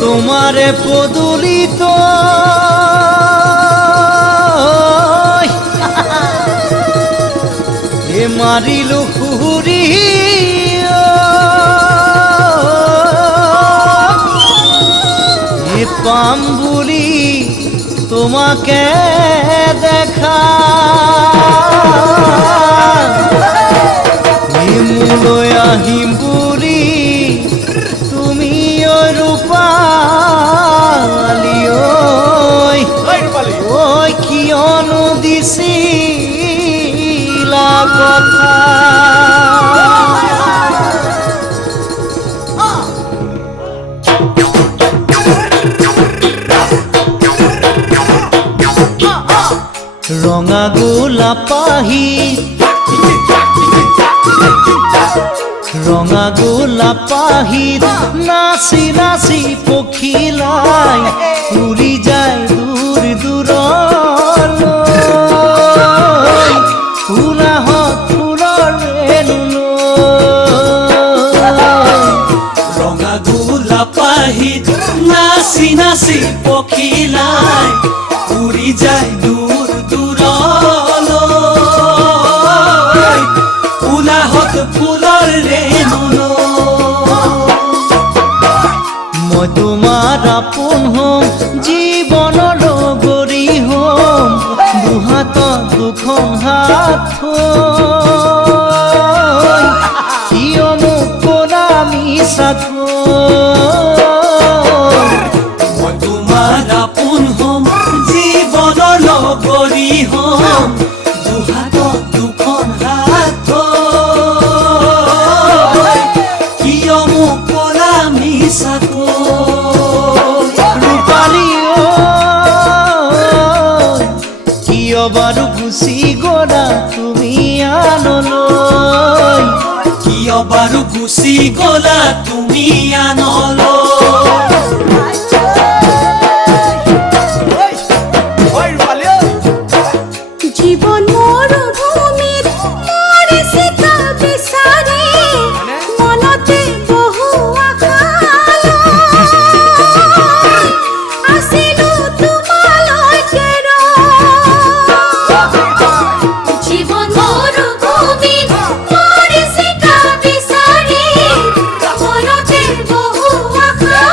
তোমারে পদুলিত এ মারিল হুরি এ পাম বুলি তোমাকে দেখা এ মুলৈ আহিম বুলি তুমি রূপালি ওই কিয়নো দিছিলা কথা রঙা গোলাপ পাহি রঙা গোলাপ পাহিত নাচি নাচি পখিলাই উৰি যায় দূৰ দূৰলৈ ফুলাহত ফুলৰ ৰেণুলৈ ৰঙা গোলাপ পাহিত নাচি নাচি পখিলাই উৰি যায় দূৰ দূৰলৈ ফুলাহত ফুলৰ মই তোমাৰ আপোন হম জীৱনৰ লগৰী হম দুহাতত দুখন হাত থৈ কিয় মোক ক'লা মিছাকৈ মই তোমাৰ আপোন হম জীৱনৰ লগৰী হম দুহাতত দুখন হাত থৈ কিয় মোক ক'লা ৰূপালী কিয় বাৰু গুচি গ'লা তুমি আনলৈ কিয় বাৰু গুচি গ'লা তুমি আনলৈ জীবন মৰুভূমিত মৰিছে তা বিচাৰি মনতে বহু আশা আছিলো তোমালৈকে জীবন মৰুভূমিত মৰিছে তা বিচাৰি মনতে বহু আশা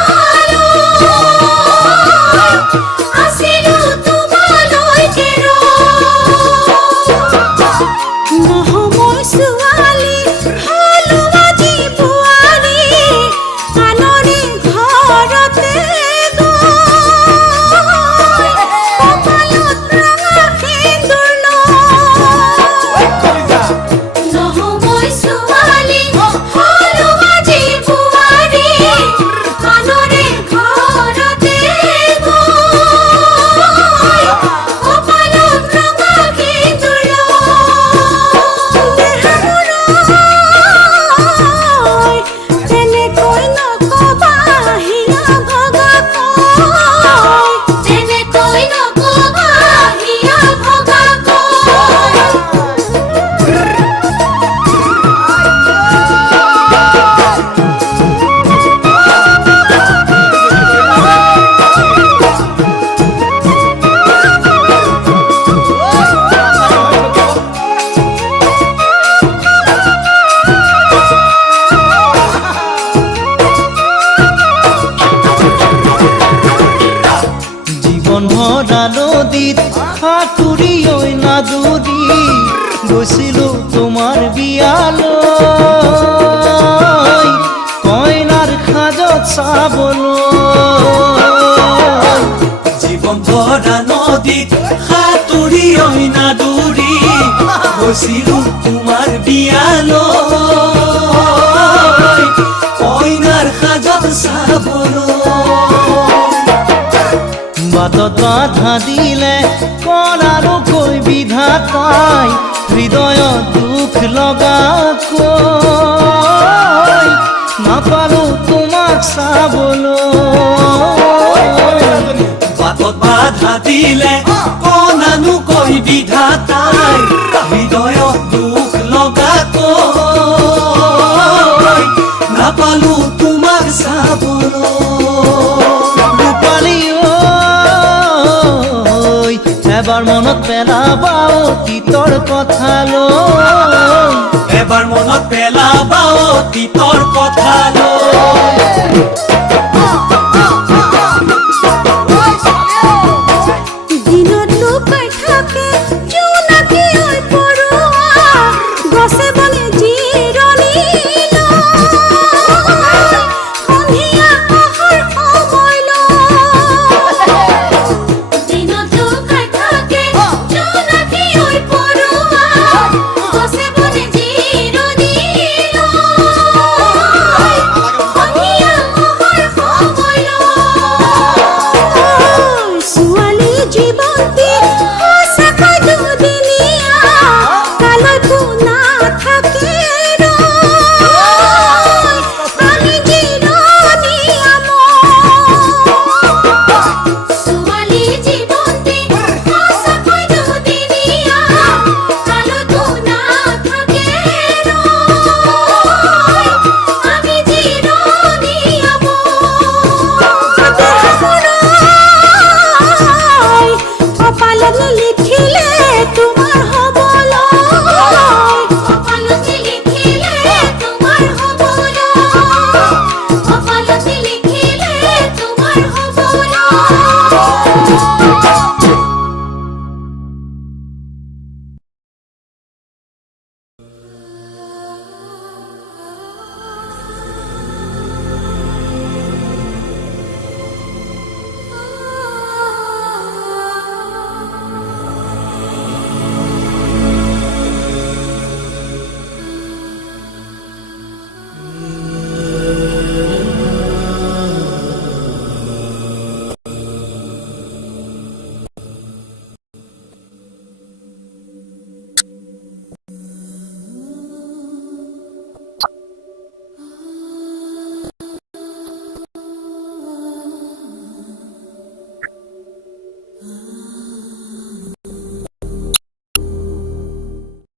আছিলো তোমালৈকে নদীত সাঁতুৰি ঐ নাদুৰি গৈছিলো তোমাৰ বিয়ালৈ কইনাৰ সাজত চাবলৈ জীৱন ভৰা নদীত সাঁতুৰি ঐ নাদুৰি গৈছিলো তোমাৰ বিয়ালৈ কইনা বাধা দিলে কৰাৰো কৈ বিধাতাই হৃদয়ত দুখ লগাকৈ নাপালো তোমাক চাবলৈ বাটত বাধা দিলে কণানো কৈ বিধাতাই হৃদয়ত দুখ লগাকৈ নাপালো তোমাক চাবলৈ ৰূপালী ঐ এবাৰ মনত পেলাবা অতীতৰ কথা